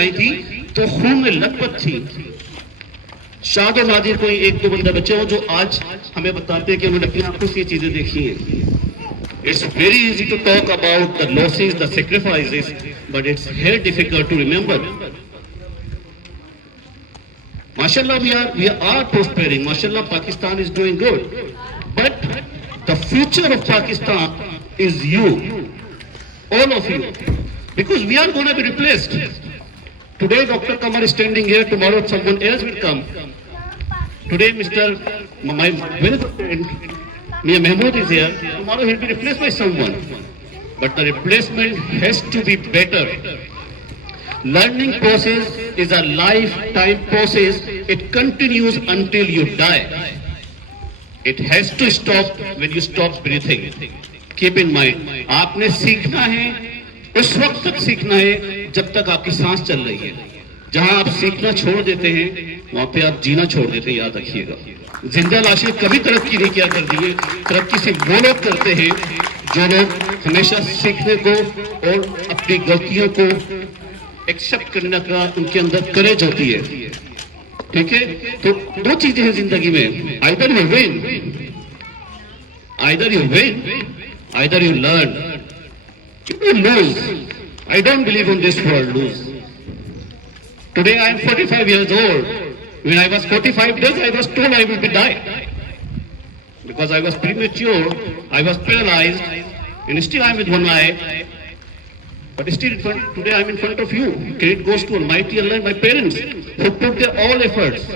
आई थी तो खून में लथपथ थी। शाद और नादिर कोई एक दो बंदा बच्चे हो जो आज हमें बताते हैं कि उन्होंने अपनी आंखों से ये चीजें देखी हैं। It's very easy to talk about the losses, the sacrifices, but it's very difficult to remember. Mashallah, we are prospering. Mashallah, Pakistan is doing good. But the future of Pakistan is you, all of you, because we are going to be replaced. Today, Dr. Kamar is standing here. Tomorrow, someone else will come. Today, my very good friend, Mia Mahmood is here. Tomorrow, he'll be replaced by someone. But the replacement has to be better. Learning process is a lifetime process. It continues until you die. It has to stop when you stop breathing. Keep in mind, आपने सीखना है उस वक्त तक सीखना है जब तक आपकी सांस चल रही है। जहां आप सीखना छोड़ देते हैं वहां पे आप जीना छोड़ देते हैं, याद रखिएगा। जिंदा लाशें कभी तरक्की नहीं किया करती है, तरक्की सिर्फ वो लोग करते हैं जो लोग हमेशा सीखने को और अपनी गलतियों को एक्सेप्ट करने का उनके अंदर करेज होती है। ठीक है, तो दो चीजें हैं जिंदगी में, either you win, either you learn. You lose. I don't believe in this world lose. Today I am 45 years old. When I was 45 days, I was told I will be die. Because I was premature, I was paralyzed, and still I am with one eye. But still today I am in front of you. Credit goes to Almighty Allah and my parents who put their all efforts.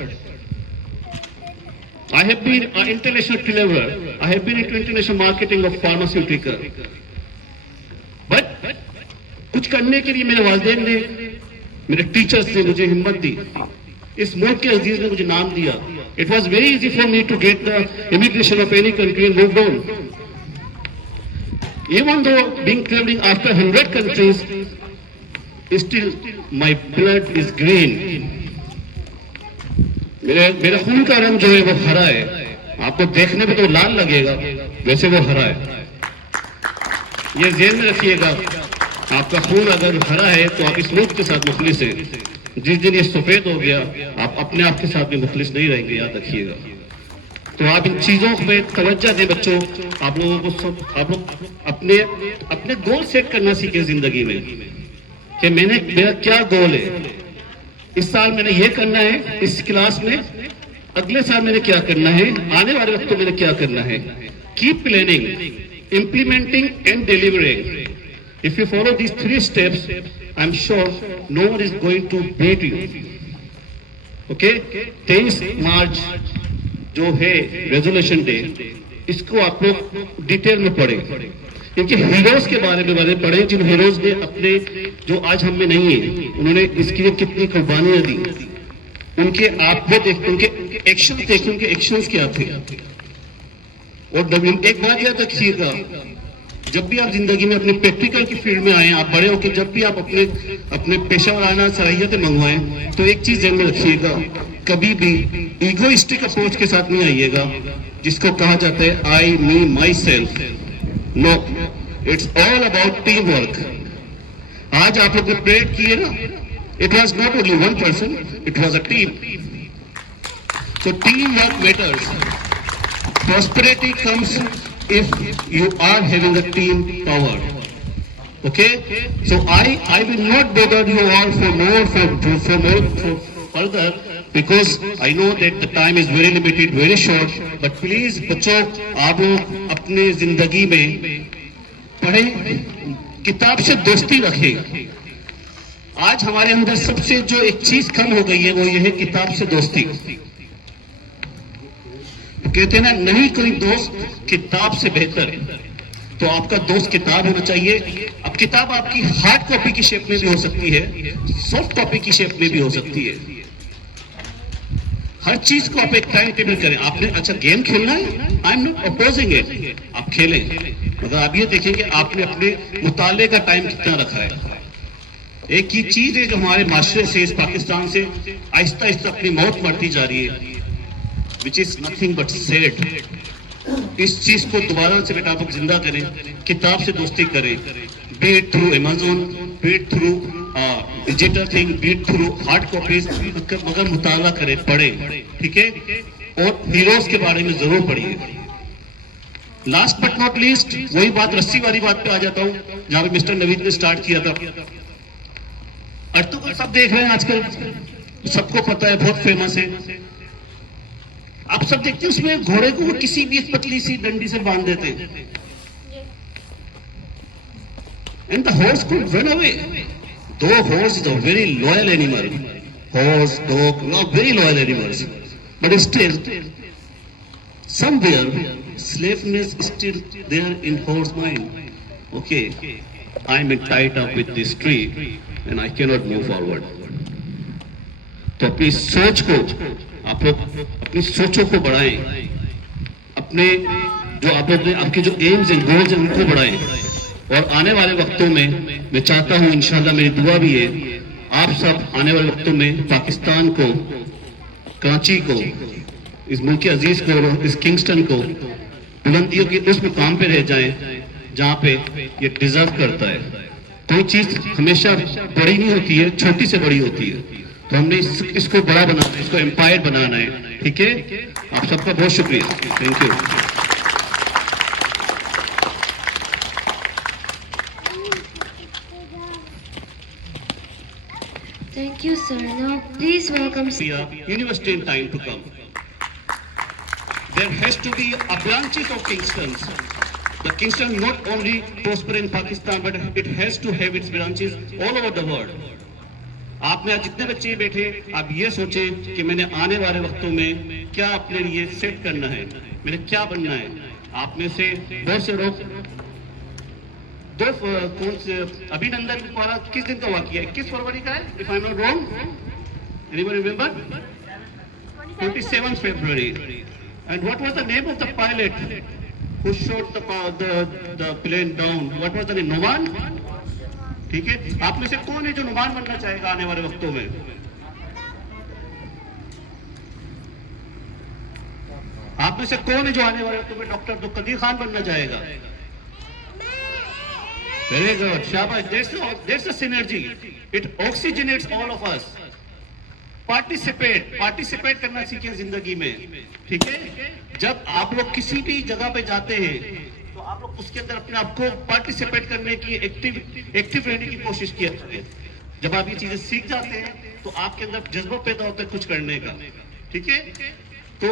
I have been an international deliverer. I have been into international marketing of pharmaceutical. But कुछ करने के लिए मेरे वालिदैन ने, मेरे टीचर्स ने मुझे हिम्मत दी, इस मुल्क के अजीज ने मुझे नाम दिया। It was very easy for me to get the immigration of any country and move on. Even though being travelling after 100 countries, still my blood is green. मेरा खून का रंग जो है वो हरा है। आपको देखने में तो लाल लगेगा, वैसे वो हरा है। ये ज़हन में रखिएगा, आपका खून अगर हरा है तो आप इस मुल्क के साथ मुखलिस हैं। जिस दिन ये सफेद हो गया, आप अपने आप के साथ भी मुखलिस नहीं रहेंगे, याद रखिएगा। तो आप इन चीजों में तवज्जो दें बच्चों। आप लोगों को आप लोग अपने गोल सेट करना सीखें जिंदगी में कि मेरा क्या गोल है। इस साल मैंने ये करना है इस क्लास में, अगले साल मैंने क्या करना है, आने वाले वक्त में मैंने क्या करना है। Keep planning, implementing and delivering. If you follow these 3 steps, I'm sure no one is going to beat you. Okay? 23 मार्च जो है रेजोल्यूशन डे, इसको आप लोग डिटेल में पढ़ें, क्योंकि हीरोज के बारे में पढ़ें, जिन हीरोज ने अपने जो आज हम में नहीं है, उन्होंने इसके लिए कितनी कुर्बानियां दी। उनके आप में देख, उनके एक्शन देखें, उनके एक्शंस क्या थे। और एक बात याद रखिएगा, जब भी आप जिंदगी में अपने प्रैक्टिकल की फील्ड में आए, आप बड़े होकर जब भी आप अपने पेशा वाराना सलाहियतें मंगवाएं, तो एक चीज ध्यान में रखिएगा, कभी भी ईगोइस्टिक अप्रोच के साथ नहीं आइएगा, जिसको कहा जाता है I me myself. No, it's all about team work. आज आप लोग प्रेड किए ना, it was not only one person, it was a team. So team work matters. Prosperity comes if you are having a team power. Okay? So I will not bother you all for further, because I know that the time is very limited, very short. But please बच्चों, आप लोग अपने जिंदगी में पढ़ें, किताब से दोस्ती रखें। आज हमारे अंदर सबसे जो एक चीज कम हो गई है वो ये है किताब से दोस्ती। कहते हैं ना, नहीं कोई दोस्त किताब से बेहतर है। तो आपका दोस्त किताब होना चाहिए। अब किताब आपकी हार्ड कॉपी की शेप में भी हो सकती है, सॉफ्ट कॉपी की शेप में भी हो सकती है। हर चीज को आप एक टाइम टेबल करें। आपने अच्छा गेम खेलना है, I am not opposing it, आप खेलें, मगर आप ये देखेंगे आपने अपने मुताले का टाइम कितना रखा है। एक ही चीज है जो हमारे माशरे से, इस पाकिस्तान से आहिस्ता आहिस्ता अपनी मौत मरती जा रही है, which is nothing but sad. इस चीज को दोबारा से बेटा आप जिंदा करें, किताब से दोस्ती करें, be it through Amazon, be it through digital thing read through hard copies, मगर मुताला करें, पढ़ें, ठीक है, और हीरोज के बारे में जरूर पढ़िए। लास्ट बट नॉट लीस्ट, वही बात रस्सी वाली बात पे आ जाता हूं जहां पे मिस्टर नवीद ने स्टार्ट किया था। अर्तुगरुल सब देख रहे हैं आजकल, सबको पता है, बहुत फेमस है। आप सब देखते हैं उसमें घोड़े को वो किसी भी पतली सी डंडी से बांध देते हैं, and the horse could run away. Though horse is a very loyal animal, horse, dog, are very loyal animals, but still somewhere slaveness is still there in horse mind. Okay, I'm tied up with this tree and I cannot move forward. तो अपनी सोच को आप लोग, अपनी सोचों को बढ़ाएं, अपने जो आप लोग आपके जो एम्स एंड गोल्स हैं उनको बढ़ाएं। और आने वाले वक्तों में मैं चाहता हूं, इंशाल्लाह मेरी दुआ भी है, आप सब आने वाले वक्तों में पाकिस्तान को, कराची को, इस मुल्क अजीज को, इस किंगस्टन को बुलंदियों की उस मुकाम पे रह जाएं जहां पे ये डिजर्व करता है। कोई चीज हमेशा बड़ी नहीं होती है, छोटी से बड़ी होती है। तो हमने इसको बड़ा बनाना है, इसको एम्पायर बनाना है, ठीक है। आप सबका बहुत शुक्रिया, thank you. Thank you, sir. Now, please welcome. University in time to come. There has to be a branches of Kingstons. The Kingston not only prosper in Pakistan, but it has to have its branches all over the world. आप में आज जितने बच्चे बैठे, आप ये सोचें कि मैंने आने वाले वक्तों में क्या अपने लिए सेट करना है, मैंने क्या बनना है। आप में से बहुत से लोग दो कौन से अभिनंदन द्वारा किस दिन का वाकया है? 21 फरवरी का है, if I am not wrong, anyone remember? 27 February. And what was the name of the pilot who shot the plane down? What was the name? Noman? ठीक है, आप में से कौन है जो नुमान बनना चाहेगा आने वाले वक्तों में? आप में से कौन है जो आने वाले वक्तों में डॉक्टर अब्दुल कदीर खान बनना चाहेगा? Very good, शाबाश। That's the synergy. It oxygenates all of us. Participate करना सीखें जिंदगी में, ठीक है। जब आप लोग किसी भी जगह पे जाते हैं तो आप लोग उसके अंदर अपने आप को पार्टिसिपेट करने की, एक्टिव रहने की कोशिश किया करें। जब आप ये चीजें सीख जाते हैं तो आपके अंदर जज्बा पैदा होता है कुछ करने का, ठीक है। तो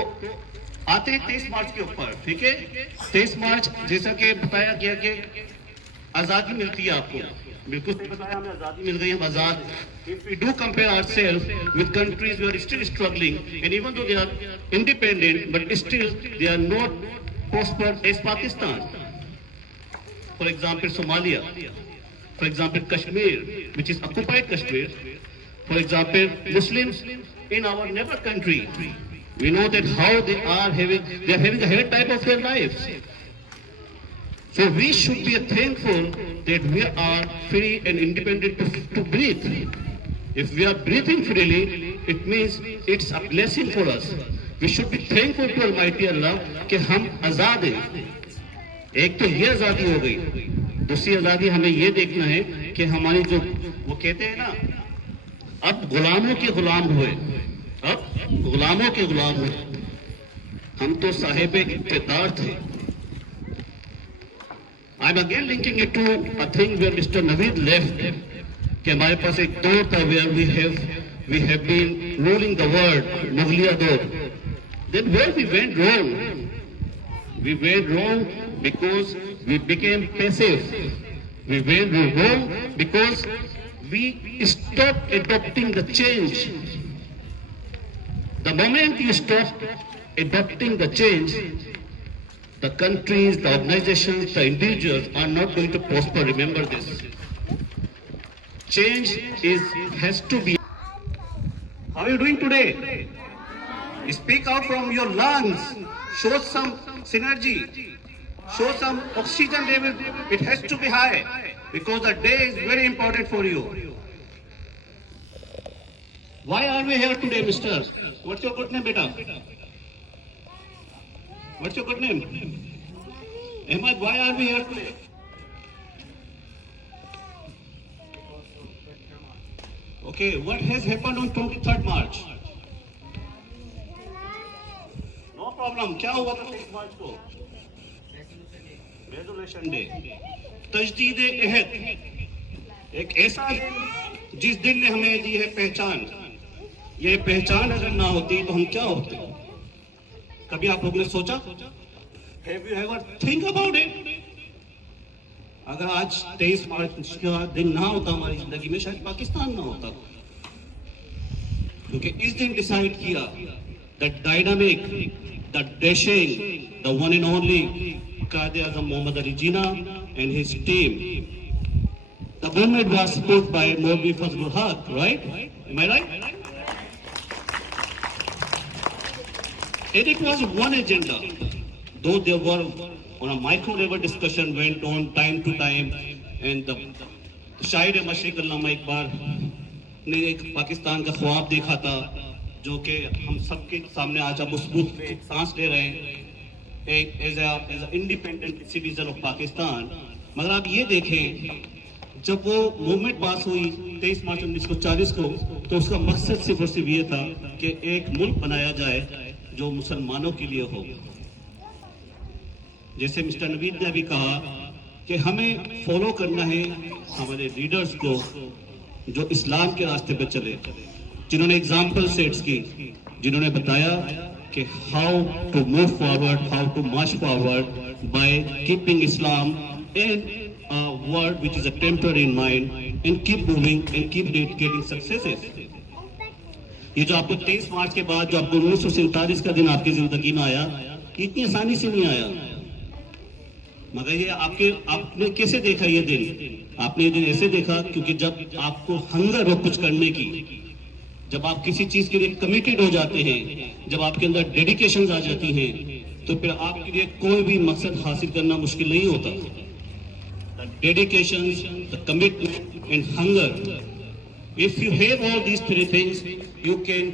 आते हैं 23 मार्च के ऊपर, ठीक है। 23 मार्च जैसा कि बताया गया कि आजादी मिलती है आपको, बिल्कुल बताया, हमें आजादी मिल गई, हम आजाद। If we do compare ourselves with countries who are still struggling, and even though they are independent, but still they are not prospered as Pakistan. For example, Somalia. For example, Kashmir, which is occupied Kashmir. For example, Muslims in our neighbor country. We know that how they are having a hard type of their lives. So we should be thankful that we are free and independent to breathe. If we are breathing freely, it means it's a blessing for us. We should be thankful to Almighty Allah कि हम आजाद हैं। एक तो ये आजादी हो गई, दूसरी आजादी हमें ये देखना है कि हमारी जो वो कहते हैं ना, अब गुलामों के गुलाम हुए, अब गुलामों के गुलाम हुए, हम तो साहिब इक़्तिदार थे। I'm again linking it to a thing where Mr. Naveed left, कि हमारे पास एक दौर था where we have been ruling the world, मुगलिया दौर। Then where we went wrong? We went wrong because we became passive. We went wrong because we stopped adopting the change. The moment you stop adopting the change, the countries, the organizations, the individuals are not going to prosper. Remember this. Change has to be. How are you doing today? Speak out from your lungs. Show some synergy. Show some oxygen level. It has to be high because the day is very important for you. Why are we here today, mister? What's your good name, beta? What's your good name? Ahmad, why are we here today? Okay, what has happened on 23rd March? No problem. क्या हुआ था 23 मार्च को? Resolution day, तजदीद अहद, एक ऐसा दिन जिस दिन ने हमें दी है पहचान। ये पहचान अगर ना होती तो हम क्या होते? कभी आप लोगों ने सोचा? Have you ever think about it? अगर आज 23 मार्च का दिन ना होता हमारी जिंदगी में, शायद पाकिस्तान ना होता, क्योंकि इस दिन डिसाइड किया the dynamic, the dashing, the one and only Quaid-e Azam Mohammad Ali Jinnah and his team. The movement was supported by Maulvi Fazlul Haq, right? Am I right? And it was one agenda, though there were on a micro level discussion went on time to time, and the शायर मशरिक अल्लामा इकबाल ने एक पाकिस्तान का ख्वाब देखा था जो कि हम सबके सामने आज हम उस बुक पे सांस ले रहे हैं एक as a independent citizen of Pakistan. मगर आप ये देखें, जब वो मूवमेंट पास हुई 23 मार्च 1940 को, तो उसका मकसद सिर्फ और सिर्फ ये था कि एक मुल्क बनाया जाए जो मुसलमानों के लिए हो. जैसे मिस्टर नवीद ने अभी कहा कि हमें फॉलो करना है हमारे लीडर्स को जो इस्लाम के रास्ते पर चले, जिन्होंने एग्जाम्पल सेट्स की, जिन्होंने बताया कि how to move forward, how to march forward by keeping Islam in a world which is a temporary in mind and keep moving and keep getting successes. ये जो आपको 23 मार्च के बाद जो आपको 1947 का दिन आपकी जिंदगी में आया, इतनी आसानी से नहीं आया. मगर ये आपने कैसे देखा ये दिन? आपने ये दिन ऐसे देखा क्योंकि जब आपको हंगर हो कुछ करने की, जब आप किसी चीज के लिए कमिटेड हो जाते हैं, जब आपके अंदर डेडिकेशंस आ जाती हैं, तो फिर आपके लिए कोई भी मकसद हासिल करना मुश्किल नहीं होता. Dedications, the commitment and hunger. If you have all these three things, you can